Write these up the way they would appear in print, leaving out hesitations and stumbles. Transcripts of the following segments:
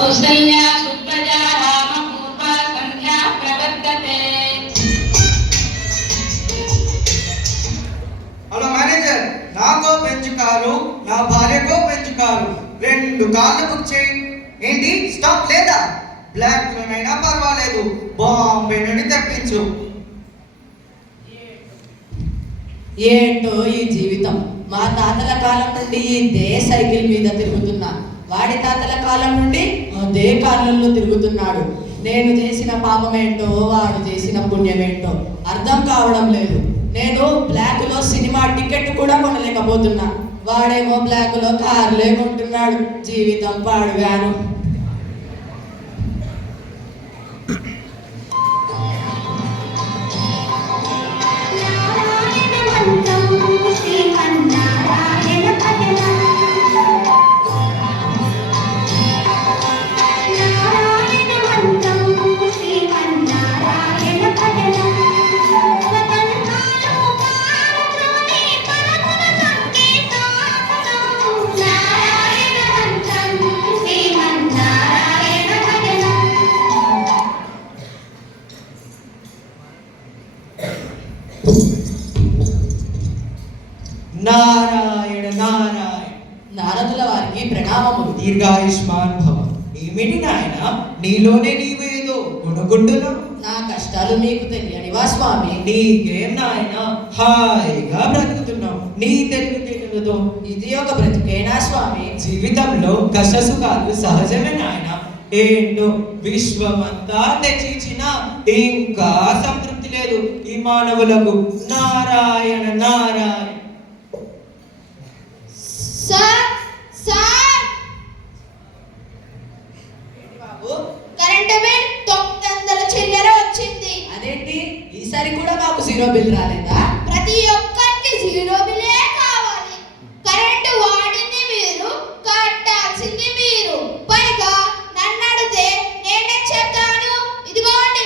కౌసల్యా సుప్రజా రామ పూర్వ సంధ్యా ప్రవర్తతే. Hello manager, నాకో bench car, నా భార్యకో బెంచ్ కారు, 2 కార్లు బుక్ చేయి. ఏంటి స్టాక్ లేదా? బ్లాక్ లోనైనా పర్వాలేదు, బాంబే నుండి తెప్పించు. ఏంటో ఈ జీవితం. మా తాతల కాలం నుండి ఇదే సైకిల్ మీద తిరుగుతున్నా, వాడి తాతల కాలం నుండి అదే కార్లలో తిరుగుతున్నాడు. నేను చేసిన పాపమేంటో వాడు చేసిన పుణ్యమేంటో అర్థం కావడం లేదు. నేను బ్లాక్ లో సినిమా టికెట్ కూడా కొనలేకపోతున్నా, వాడేమో బ్లాక్ లో కార్లే కొంటున్నాడు. జీవితం పాడుగాను. నారాయణ నారాయణ. నారదుల వారికి ప్రణామములు. దీర్ఘాయుష్మాన్ భవ. ఏమిటి నాయన, నీలోనే నీవేదో కొనుక్కుంటున్నావు? నా కష్టాలు మీకు తెలియనివా స్వామి? నీకేం నాయన, హాయిగా బ్రతుకుతున్నావు నీ తెలివితేటలతో. ఇది ఒక బ్రతికేనా స్వామి? జీవితంలో కష్ట సుఖాలు సహజమే నాయన. ఏంటో విశ్వమంతా తెచ్చిచ్చినా ఇంకా సంతృప్తి లేదు ఈ మానవులకు. నారాయణ నారాయణ. సార్ సార్, బాబు, కరెంట్ బిల్ 900 చిల్లర వచ్చింది. అదేంటి ఈసారి కూడా మాకు 0 బిల్ రాలేదా? ప్రతి ఒక్కరికి 0 బిల్లే కావాలి. కరెంటు వాడింది మీరు, కట్టాల్సింది మీరు. పైగా నన్ను అడిగితే నేనే చెప్తాను. ఇదిగోండి.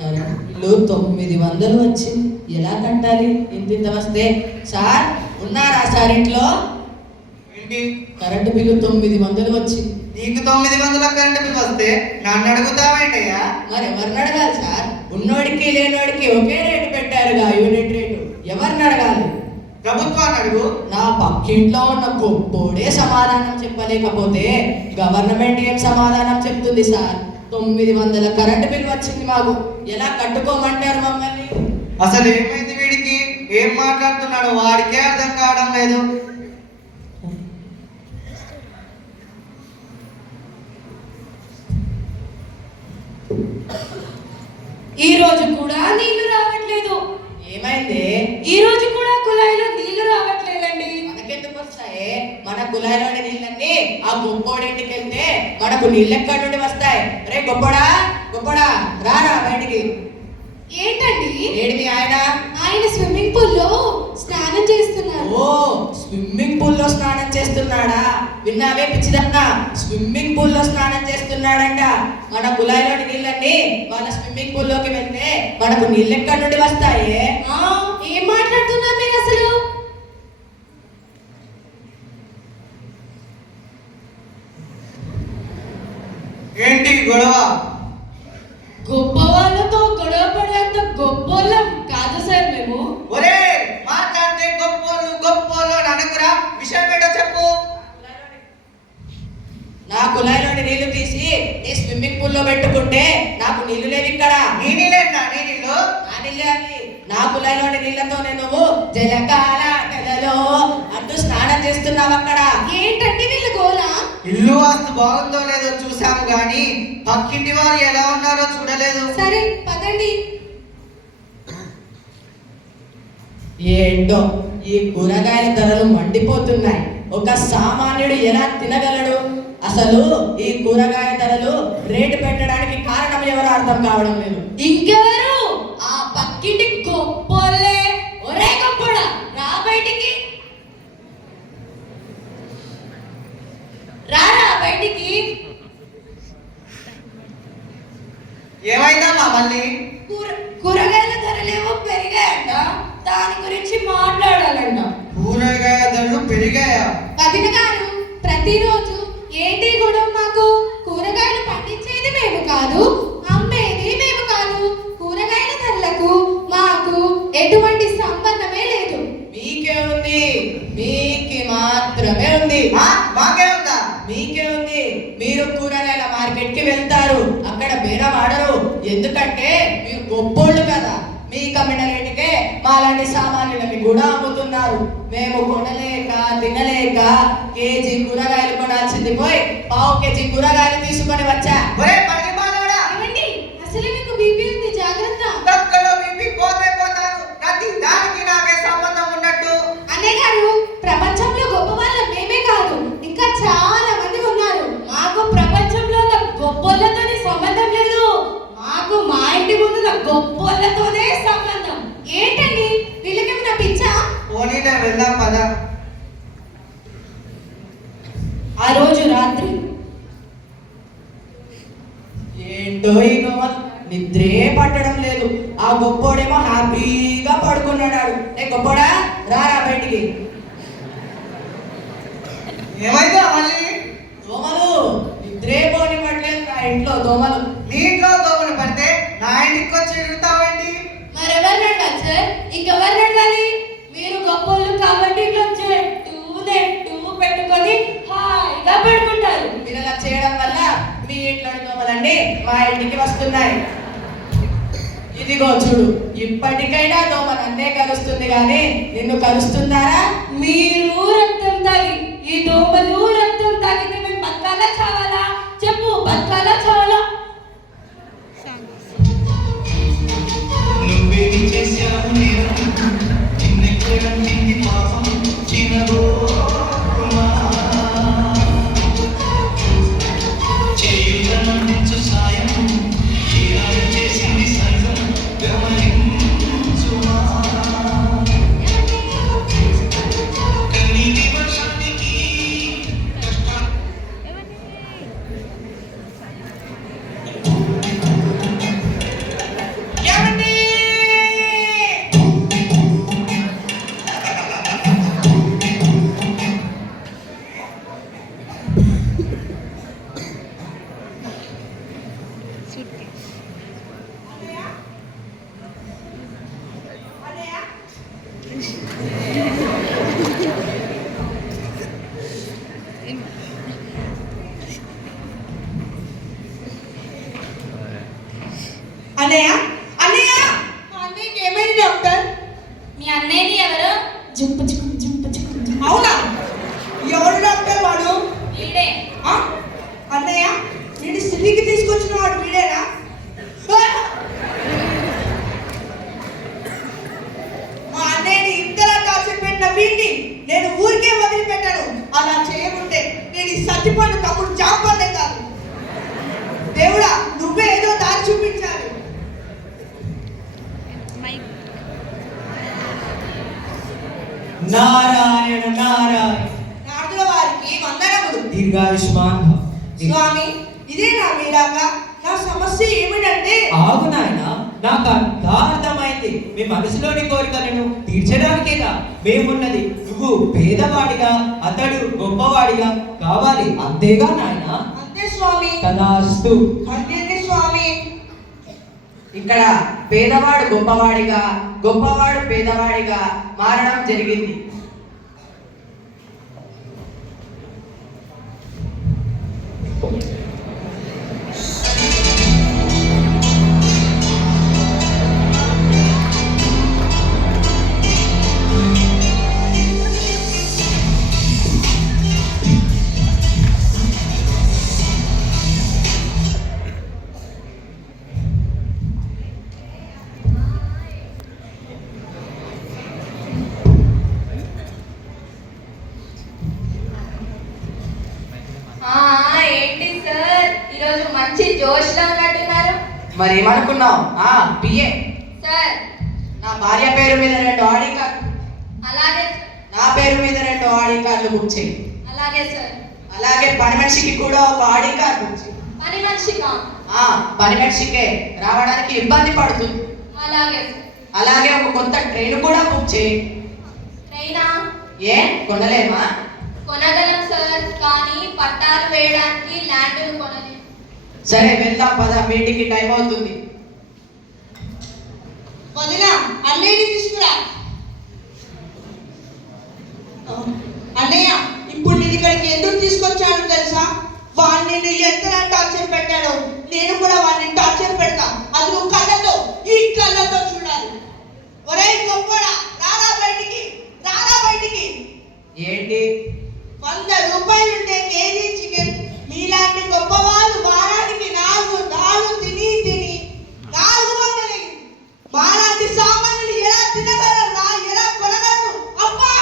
కరెంటు 900 వచ్చింది, ఎలా కట్టాలి? ఇంత వస్తే సార్ ఉన్నారా సార్ ఇంట్లో? ఏంటి కరెంటు బిల్లు 900 వచ్చింది. నీకు 900 కరెంట్ బిల్ వస్తే నన్ను అడుగుతావేంటయ్యా? మరి ఎవరిని అడగాలి సార్? ఉన్నోడికి లేనోడికి ఒకే రేటు పెట్టారుగా, యూనిట్ రేటు. ఎవరిని అడగాలి? ప్రభుత్వాన్ని అడుగు. నా పక్కింట్లో ఉన్న గొప్పోడే సమాధానం చెప్పలేకపోతే గవర్నమెంట్ ఏం సమాధానం చెప్తుంది సార్? 900 కరెంటు బిల్ వచ్చింది మాకు, ఎలా కట్టుకోమంటారు మమ్మల్ని? అసలు ఏమైంది వీడికి? ఏం మాట్లాడుతున్నాడు వాడికే అర్థం కావడం లేదు. ఈ రోజు కూడా నీళ్లు రావట్లేదు. ఏమైంది? ఈ రోజు కూడా కుళాయిలో నీళ్లు రావట్లేదండి. మనకెందుకు వస్తాయి? మన కుళాయిలోని నీళ్ళన్నీ ఆ గొప్పోడింటికి వెళ్తే మనకు నీళ్ళు ఎక్కడి నుండి వస్తాయి? రే గొప్పోడా, గొప్పోడా రారా బయటికి. ఏంటండి? ఏడి మీ ఆయన? ఆయన స్విమ్మింగ్ పూల్ లో స్నానం చేస్తున్నారు. ఓ, స్విమ్మింగ్ పూల్ లో స్నానం చేస్తున్నాడా? విన్నావే పిచ్చిదన్నా, స్విమ్మింగ్ పూల్ లో స్నానం చేస్తున్నాడంట. మన కుళాయిలోని నీళ్ళన్నీ మన స్విమ్మింగ్ పూల్ లోకి వెళ్తే మనకు నీళ్ళు ఎక్కడి నుండి వస్తాయి? ఏం మాట్లాడుతున్నారు మీరు అసలు? ఏంటి గొడవ? గొప్ప వాళ్ళతో గొడవ పడేంత గొప్పోళ్ళం కాదు సార్ మేము. ఒరే, మాట్లాడితే గొప్పోళ్ళు గొప్పోళ్ళు అని అనకురా. విషయం ఏంటో చెప్పు. నా కుళాయిలోని నీళ్లు తీసి నీ స్విమ్మింగ్ పూల్ లో పెట్టుకుంటే నాకు నీళ్లు లేవు ఇక్కడ. నీ నీళ్ళేనా? నీ నీళ్ళు? నా నీళ్ళే అవి. నా కుళాయిలోని నీళ్లతోనే నువ్వు జలకాల నెలలో అంటూ స్నానం చేస్తున్నావు అక్కడ. ఏంటంటే వీళ్ళ గోలా? ఇల్లు వాస్తు బాగుందో లేదో చూసాము గాని పక్కింటి వారు ఎలా ఉన్నారో చూడలేదు. సరే పదండి. ఏంటో ఈ కూరగాయల ధరలు మండిపోతున్నాయి. ఒక సామాన్యుడు ఎలా తినగలడు? అసలు ఈ కూరగాయ ధరలు రేటు పెట్టడానికి కారణం ఎవరు అర్థం కావడం లేదు. ఇంకెవరు? ఆ పక్కింటి గొప్పోళ్ళే. ఒరే గొప్పోడా, రా బయటికి. రారా బయటికి. ఏమైందమ్మా మళ్ళీ? కూరగాయల ధరలేమో పెరిగాయంట, దాని గురించి మాట్లాడాలంట. కూరగాయ ధరలు పెరిగాయా? వదిన గారు ప్రతిరోజు ఎటువంటి సంబంధమే లేదు. మీకే ఉంది, మీకు మాత్రమే ఉంది. మాకే ఉందా? మీకే ఉంది. మీరు కూరగాయల మార్కెట్ కి వెళ్తారు, అక్కడ బేరం ఆడరు. ఎందుకంటే మీరు గొప్పోళ్ళు కదా. మీ కమ్మిన రేటుకే మాలాంటి సామాన్యులకి కూడా అమ్ముతున్నారు. మేము కొనలేక తినలేక కేజీ కూరగాయలు కొనాల్సింది పోయి పావు కేజీ కూరగాయలు తీసుకొని వచ్చా. ఏమండి, అసలు మీకు బీపీ ఉంది, జాగ్రత్త. దానికి నాకే సంబంధం ఉన్నట్టు. అన్నయ్య గారు, ప్రపంచంలో గొప్ప వాళ్ళ మేమే కాదు, ఇంకా చాలా మంది ఉన్నారు. మాకు ప్రపంచంలో ఉన్న గొప్పోళ్ళతోనే సంబంధం లేదు. మాకు మా ఇంటి ముందు ఉన్న గొప్పోళ్ళతోనే సంబంధం. ఏంటండి, వీళ్ళకేమైనా పిచ్చా? పోనీలే, వెళ్దాం పద. ఆ రోజు రాత్రి ఏంటో ఈ నోవల్ నిద్రే పట్టడం లేదు. ఆ గొప్పోడేమో హ్యాపీగా పడుకున్నాడు. ఏ గొప్పోడా, రారా బయటికి. ఏమైందా మళ్ళీ? దోమలు నిద్రే పోనివ్వట్లేదు నా ఇంట్లో దోమలు. నీ ఇంట్లో దోమలు పడితే నా ఇంటికి వచ్చి ఎదుగుతావండి. మరెవరు నడవాలి సార్? ఇంకెవరు నడవాలి? మీరు గొప్పోళ్ళు కాబట్టి ఇట్లా చెట్టు నెట్టు పెట్టుకొని హాయిగా పడుకుంటారు. మీరు అలా చేయడం వల్ల మీ ఇంట్లో దోమలన్నీ మా ఇంటికి వస్తున్నాయి. ఇదిగో చూడు, ఇప్పటికైనా దోమ నన్నే కలుస్తుంది కానీ నిన్ను కలుస్తున్నారా? మీరు రక్తం తాగి, ఈ దోమలు రక్తం తాగితే మేము బతకాలా చావాలా? చెప్పు, బతకాలా చావాలా? నువ్వేమి చేశావు నేరం, నిన్నెక్కడం నింది పాపం చిన్నగో చేయుదనందించు సాయం ఈనాడు చేసింది సంఘం గమనించుమా. కన్నీటి వర్షానికి అన్నయ్య, అన్నయ్య, అన్నయ్యకి ఏమైంది డాక్టర్? మీ అన్నయ్యని ఎవరు? అవునా? ఎవరు డాక్టర్ వాడు? వీడే. అన్నయ్య, నేను సిటీకి తీసుకొచ్చిన వాడు వీడేనా? మా అన్నయ్యని ఇంతలా కాల్చిపెట్టిన వీడిని నేను ఊరికే వదిలిపెట్టాను. అలా చేయకుంటే నేను ఈ సత్తిపండు తమ్ముడు జాంపల్లే కాదు. దేవుడా, నువ్వే ఏదో దారి చూపించాలి. నారాయణ నారాయణ. నాటుల వారికి వందనములు. దీర్ఘాయుష్మాన్. స్వామి, ఇదేనా మీరాక? నా సమస్య ఏమిటంటే, ఆగు నాయన, నాకు అంతా అర్థమైంది. మీ మనసులోని కోరికలను తీర్చడానికేగా మేమున్నది. నువ్వు పేదవాడిగా, అతడు గొప్పవాడిగా కావాలి, అంతేగా నాయన? అంతే స్వామి. తదాస్తు. అంతేనే స్వామి. ఇక్కడ పేదవాడు గొప్పవాడిగా, గొప్పవాడు పేదవాడిగా మారడం జరిగింది. ఏంటి సార్, ఈరోజు మంచి జోష్లో ఉన్నట్టున్నారు. మరి ఏమనుకున్నావు? పిఏ సార్, నా భార్య పేరు మీద 2 ఆడి కార్డు, అలాగే నా పేరు మీద 2 ఆడి కార్డులు బుక్ చేయి. అలాగే సార్. అలాగే పని మనిషికి కూడా ఒక ఆడి కార్డు బుక్ చేయి. పని మనిషిగా? పని మనిషికే రావడానికి ఇబ్బంది పడుతుంది. అలాగే. అలాగే ఒక కొత్త ట్రైన్ కూడా బుక్ చేయి. ట్రైనా? ఏ కొనలేమా? కొనగలం సార్, కానీ పట్టాలు వేయడానికి ల్యాండ్ కొనలేదు. సరే వెళ్దాం పద, మీటింగ్కి టైం అవుతుంది. వదినా అన్నయ్యని తీసుకురా. అన్నయ్య ఇప్పుడు నేను ఇక్కడికి ఎందుకు తీసుకొచ్చాను తెలుసా? వాడిని నువ్వు ఎంత టార్చర్ పెట్టాడో నేను కూడా వాడిని టార్చర్ పెడతా. అది నువ్వు కళ్ళతో, ఈ కళ్ళతో చూడాలి. ఒరేయ్ గొప్పడా, రారా బయటికి, రారా బయటికి. ఏంటి? 100 రూపాయలు ఉంటే కేజీ చికెన్ మీలాంటి గొప్ప వాళ్ళు వారానికి 4 తిని 400 మాలాంటి సామాన్యులు ఎలా తినగలరా, ఎలా కొనగలరు? అబ్బా,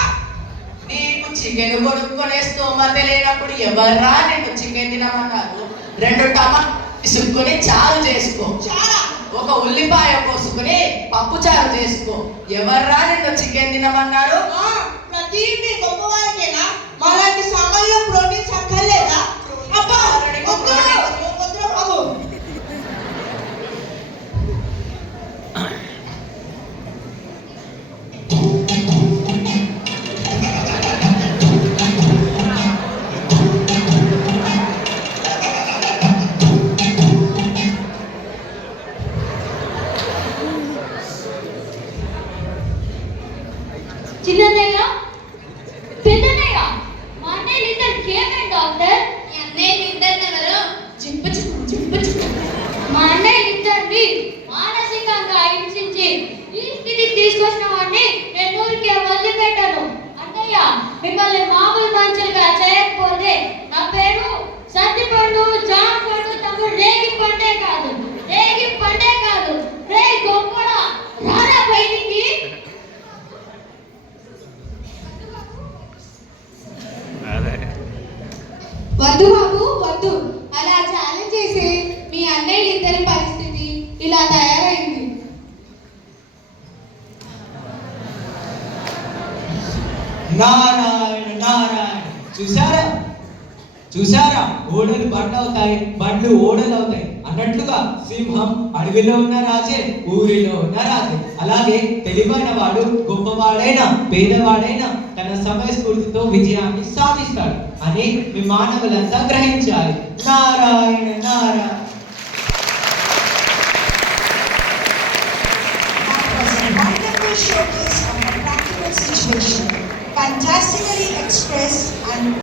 నీకు చికెన్ కొనుక్కొనే స్తోమత లేనప్పుడు ఎవర్రా నేను చికెన్ తినమన్నారు? 2 టమాటా ఇసుక్కుని చారు చేసుకో, చాలా ఒక ఉల్లిపాయ కోసుకుని పప్పు చారు చేసుకో. ఎవర్రా నిన్ను చికెన్ తినమన్నారు? ప్రతి ఇంటి గొప్ప వాళ్ళకేనా? మాలాంటి సామాన్యుల ప్రోటీన్స్ అక్కర్లేదా? అబ్బా, వద్దురా, వద్దురా బాబు. చిన్నయ్య, పెద్దయ్య, మా అన్నయ్య ఇద్దరికి ఏమైంది డాక్టర్? మీ అన్నయ్య ఇద్దరు ఎవరు? చింపు. మా అన్నయ్య ఇద్దరిని మానసికంగా హింసించి ఈ స్థితికి తీసుకొచ్చిన వాడిని నేను ఊరికే వదిలిపెట్టాను. అన్నయ్య, మిమ్మల్ని మామూలు మనుషులుగా చేయకపోతే నా పేరు సత్తిపండు, జామపండు, తమ్ముడు రేగి పండే కాదు. రే గొప్పడా, రారా బయటికి. వద్దు బాబు, వద్దు. అలా ఛాలెంజ్ చేసి మీ అన్నయ్య ఇద్దరి పరిస్థితి ఇలా తయారైంది. నారాయణ నారాయణ. చూసారా ఓడలు బండ్లు అవుతాయి, బండ్లు ఓడలు అవుతాయి అన్నట్లుగా సింహం అడవిలో ఉన్న రాజే ఊరిలో ఉన్న రాజే. అలాగే తెలివైన వాడు గొప్పవాడైనా పేదవాడైనా తన సమయస్ఫూర్తితో విజయాన్ని సాధిస్తాడు అని మీ మానవులంతా గ్రహించాలి. Narayana Narayana. Wonderful showcase of a practical situation, fantastically expressed and